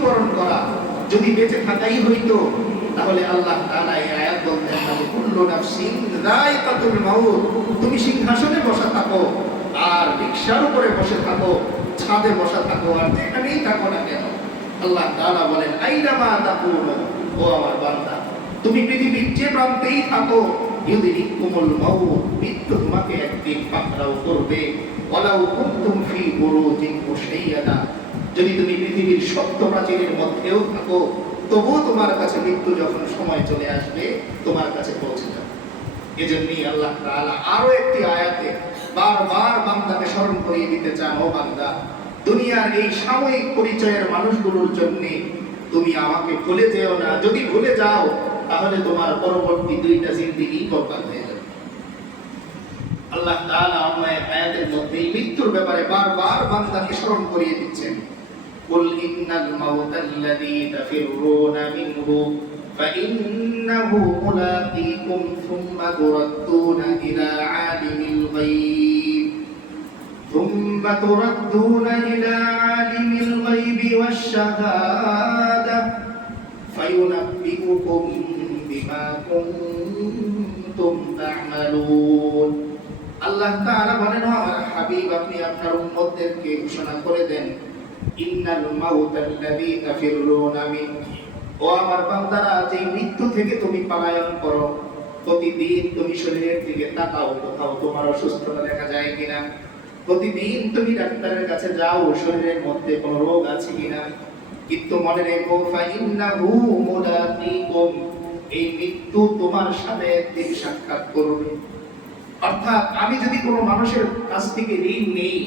মৃত্যুবরণ করা। যদি বেঁচে থাকাই হইতো, তাহলে আল্লাহ তাআলা এই আয়াত বলতেন কুল্লু নাফসিন যায়কাতুল মাউত। তুমি সিংহাসনে বসা থাকো, আর রিকশার উপরে বসে থাকো, ছাদে বসা থাকো, আর যেখানেই থাকো না কেন, আল্লাহ তাআলা বলেন, আইনামা তাকুনু ও আমার বান্দা, তুমি পৃথিবীর যে প্রান্তেই থাকো, ইউদিরিকুমুল মাউত, মৃত্যু তোমাকে একদিন পাকড়াও করবে। ওয়ালাউ কুনতুম ফি বুরুজিন যদি তুমি পৃথিবীর প্রাচীরের মধ্যেও থাকো, তবুও তোমার কাছে মৃত্যু যখন সময় চলে আসবে, তোমার কাছে পৌঁছে যাবে। এজন্যই আল্লাহ তাআলা আরও একটি আয়াতে বারবার বান্দাকে স্মরণ করিয়ে দিতে চান, ও বান্দা, দুনিয়ার এই সাময়িক পরিচয়ের মানুষগুলোর জন্য তুমি আমাকে ভুলে যেও না। যদি ভুলে যাও, তাহলে তোমার পরবর্তী দুইটা জিন্দিগি বরবাদ হয়ে আল্লাহ তাআলা অন্য এক আয়াতের মধ্যে এই মৃত্যুর ব্যাপারে বারবার বান্দাকে স্মরণ করিয়ে দিচ্ছেন قل إن الموت الذي تفرون منه فإنه ملاقيكم ثم تردون إلى عالم الغيب ثم تردون إلى عالم الغيب والشهادة فينبئكم بما كنتم تعملون আল্লাহ তাআলা বলেন "ও আমার হাবিব, আপনি আপনার উম্মতদেরকে ঘোষণা করে দেন, ইন্নাল মিন ও আমার বান্দারা যে মৃত্যু থেকে তুমি পলায়ন করো, প্রতিদিন তুমি শরীরের দিকে তাকাও, কোথাও তোমার অসুস্থতা দেখা যায় কিনা? প্রতিদিন তুমি ডাক্তারের কাছে যাও, শরীরের মধ্যে কোনো রোগ আছে কিনা? কিন্তু মনে রেখো, ফাইন্নাহু এই মৃত্যু তোমার সাথে একদিন সাক্ষাৎ করবে। অর্থাৎ আমি যদি কোনো মানুষের কাছ থেকে ঋণ নেই,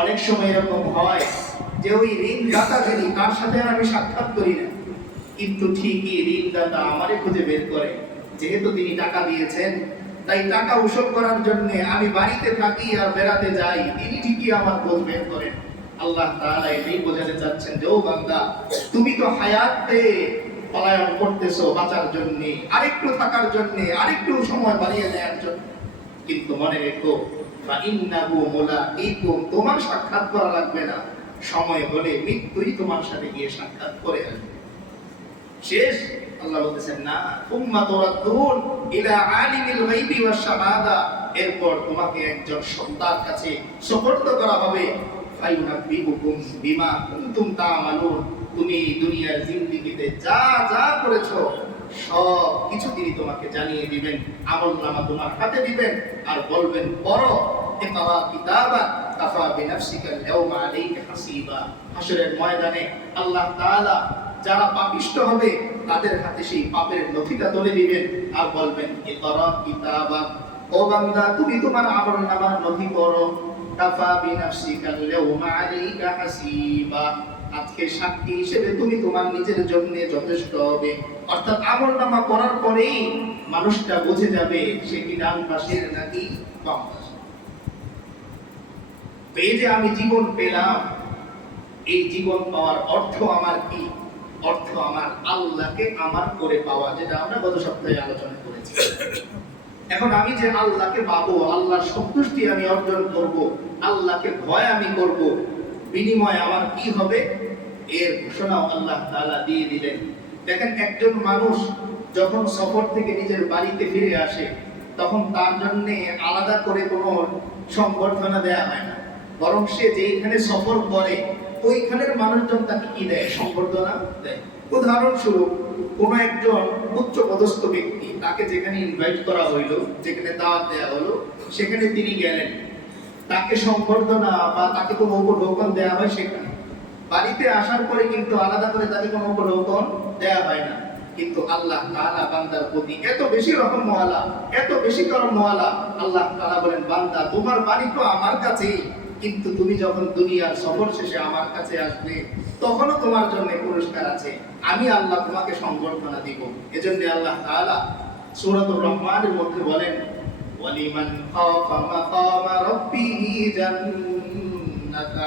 অনেক সময় এরকম হয় যে ওই ঋণদাতা যিনি তার সাথে আর আমি সাক্ষাৎ করি না, কিন্তু ঠিকই ঋণদাতা আমারে খুঁজে বের করে। যেহেতু তিনি টাকা দিয়েছেন, তাই টাকা উসব করার জন্য আমি বাড়িতে থাকি আর বেড়াতে যাই, তিনি ঠিকই আমার খোঁজ বের করেন। আল্লাহ তাআলা এটাই বোঝাতে চাচ্ছেন যে, ও বান্দা, তুমি তো হায়াত পলায়ন করতেছো বাঁচার জন্য, আরেকটু থাকার জন্য, আরেকটু সময় বাড়িয়ে দেওয়ার জন্য। কিন্তু মনে রেখো তোমার সাক্ষাৎ করা লাগবে না। সময় হলে মৃত্যুই তোমার সাথে গিয়ে সাক্ষাৎ করে আসবে। শেষ, আল্লাহ বলতেছেন, না আলিমিল এরপর তোমাকে একজন সত্তার কাছে সুপর্দ করা হবে। বিমা তুমি দুনিয়ার জিন্দেগিতে যা যা করেছ সব কিছু তিনি তোমাকে জানিয়ে দিবেন। আমল নামা তোমার হাতে দিবেন আর বলবেন, পড়ো, ইকরা কিতাবা কাফা বিনাফসিকা আল-ইয়াওমা আলাইকা হাসিবা। হাশরের ময়দানে আল্লাহ তাআলা যারা পাপিষ্ট হবে, তাদের হাতে সেই পাপের নথিটা তুলে দিবেন আর বলবেন, ইকরা কিতাবা। ও বান্দা, তুমি তোমার আমল নামার নথি পড়ো। কাফা বিনাফসিকা আল-ইয়াওমা আলাইকা হাসিবা। আজকে সাক্ষী হিসেবে তুমি তোমার নিজের জন্য যথেষ্ট হবে। অর্থাৎ আমল নামা করার পরেই মানুষটা বুঝে যাবে সে কি ডান পাশের নাকি বাম এই যে আমি জীবন পেলাম, এই জীবন পাওয়ার অর্থ আমার কি? অর্থ আমার আল্লাহকে আমার করে পাওয়া, যেটা আমরা গত সপ্তাহে আলোচনা করেছি। এখন আমি যে আল্লাহকে পাবো, আল্লাহর সন্তুষ্টি আমি অর্জন করব, আল্লাহকে ভয় আমি করব, বিনিময়ে আমার কি হবে? এর ঘোষণাও আল্লাহ দিয়ে দিলেন। দেখেন, একজন মানুষ যখন সফর থেকে নিজের বাড়িতে ফিরে আসে, তখন তার জন্য আলাদা করে কোনো সংবর্ধনা দেয়া হয় না। বরং সে যেইখানে সফর করে, ওইখানের মানুষজন তাকে কি দেয়? সংবর্ধনা দেয়। উদাহরণস্বরূপ, কোন একজন উচ্চ পদস্থ ব্যক্তি, তাকে যেখানে ইনভাইট করা হইল, যেখানে দাওয়াত দেয়া হলো, সেখানে তিনি গেলেন। তাকে সংবর্ধনা বা তাকে কোনো উপঢৌকন দেওয়া হয় সেখানে। বাড়িতে আসার পরে কিন্তু আলাদা করে তাকে কোনো উপঢৌকন দেয়া হয় না। কিন্তু আল্লাহ তাআলা বান্দার প্রতি এত বেশি রকম মহালা, এত বেশি করম মহালা, আল্লাহ তাআলা বলেন, বান্দা, তোমার বাড়ি তো আমার কাছেই। কিন্তু তুমি যখন দুনিয়ার সফর শেষে আমার কাছে আসবে, তখনও তোমার জন্য পুরস্কার আছে। আমি আল্লাহ তোমাকে সংবর্ধনা দিব। এজন্য আল্লাহ তাআলা সূরাতুর রহমানের মধ্যে বলেন, ওয়ালিমান খাফা মাকামা রাব্বিহি জান্নাতান।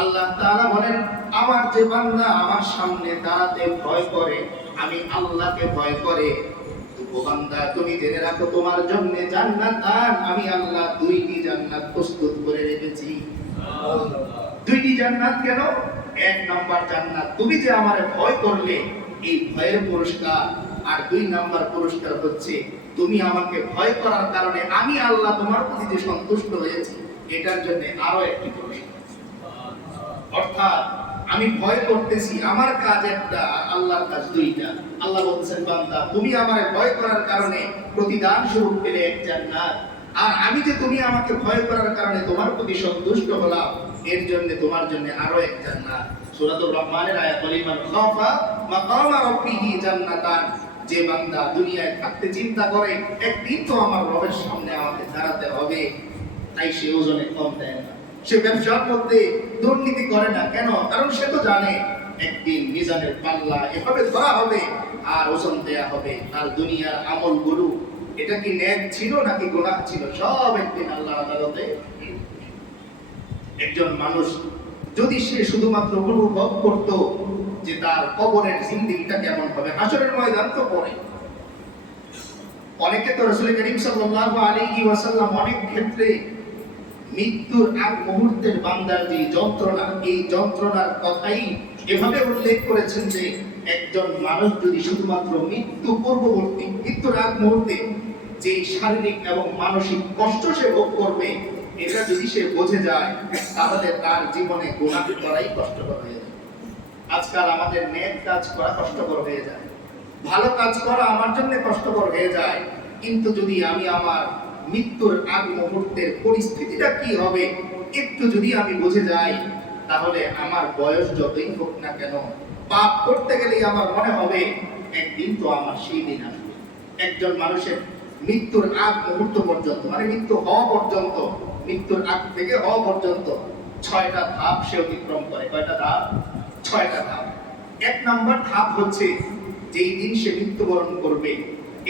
আল্লাহ তাআলা বলেন, আমার যে বান্দা আমার সামনে দাঁড়াতে ভয় করে, আমি আল্লাহকে ভয় করে। তুমি জেনে রাখো, তোমার জান্নাত আর আমি আল্লাহ দুইটি জান্নাত প্রস্তুত করে রেখেছি। দুইটি জান্নাত কেন? এক জান্নাত, তুমি যে আমারে ভয় করলে, এই ভয়ের পুরস্কার। আর দুই নাম্বার পুরস্কার হচ্ছে, তুমি আমাকে ভয় করার কারণে আমি আল্লাহ তোমার প্রতি যে সন্তুষ্ট হয়েছি, এটার জন্য আরও একটি পুরস্কার। অর্থাৎ আমি ভয় করতেছি, আমার কাজ একটা, আল্লাহর কাজ দুইটা। আল্লাহ বলছেন বান্দা, তুমি আমারে ভয় করার কারণে প্রতিদান স্বরূপ পেলে এক জান্নাত। আর আমি যে তুমি আমাকে ভয় করার কারণে তোমার প্রতি সন্তুষ্ট হলাম, এর জন্য, তোমার জন্য আরও এক জান্নাত। সূরাতুর রহমানের আয়াত বলিমান খাফা মাকামা রাব্বিহি জান্নাতান। যে বান্দা দুনিয়ায় থাকতে চিন্তা করে, একদিন তো আমার রবের সামনে আমাকে দাঁড়াতে হবে, তাই সে ওজনে কম দেয় না। সে ব্যবসার মধ্যে দুর্নীতি করে না। কেন? কারণ সে তো জানে, একদিন মিজানের পাল্লা এভাবে ধরা হবে, আর ওজন দেয়া হবে আর দুনিয়ার আমল গুরু এটা কি ন্যাক ছিল নাকি গোনাহ ছিল? সব একদিন আল্লাহ আদালতে একজন মানুষ, যদি সে শুধুমাত্র অনুভব করত যে তার কবরের জিন্দিগিটা কেমন হবে, হাসরের ময়দান তো পরে। অনেকে তো রসুল করিম সাল্লাল্লাহু আলাইহি ওয়াসাল্লাম অনেক ক্ষেত্রে মৃত্যুর আগ মুহূর্তের বান্দার যে যন্ত্রণা, এই যন্ত্রণার কথাই এভাবে উল্লেখ করেছেন যে একজন মানুষ যদি শুধুমাত্র মৃত্যু পূর্ববর্তী, মৃত্যুর আগ মুহূর্তে যে শারীরিক এবং মানসিক কষ্ট সে ভোগ করবে, এটা যদি সে বুঝে যায়, তাহলে তার জীবনে গুণাহ করাই কষ্টকর হয়ে যায়। আজকাল আমাদের নেক কাজ করা কষ্টকর হয়ে যায়। ভালো কাজ করা আমার জন্য কষ্টকর হয়ে যায়, কিন্তু যদি আমি আমার মৃত্যুর আগ মুহূর্তের পরিস্থিতিটা কি হবে, একটু যদি আমি বুঝে যাই, তাহলে আমার বয়স যতই হোক না কেন, পাপ করতে গেলেই আমার মনে হবে একদিন তো আমার সেই দিন আসবে। একজন মানুষের মৃত্যুর আগ মুহূর্ত পর্যন্ত মানে মৃত্যু হওয়া পর্যন্ত, মৃত্যুর আগ থেকে হওয়া পর্যন্ত ছয়টা ধাপ সে অতিক্রম করে। কয়টা ধাপ? ছয়টা ধাপ। এক নম্বর ধাপ হচ্ছে যেই দিন সে মৃত্যুবরণ করবে।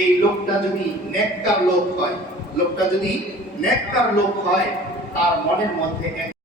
এই লোকটা যদি নেককার লোক হয় লোকটা যদি নেককার লোক হয় তার মনের মধ্যে এক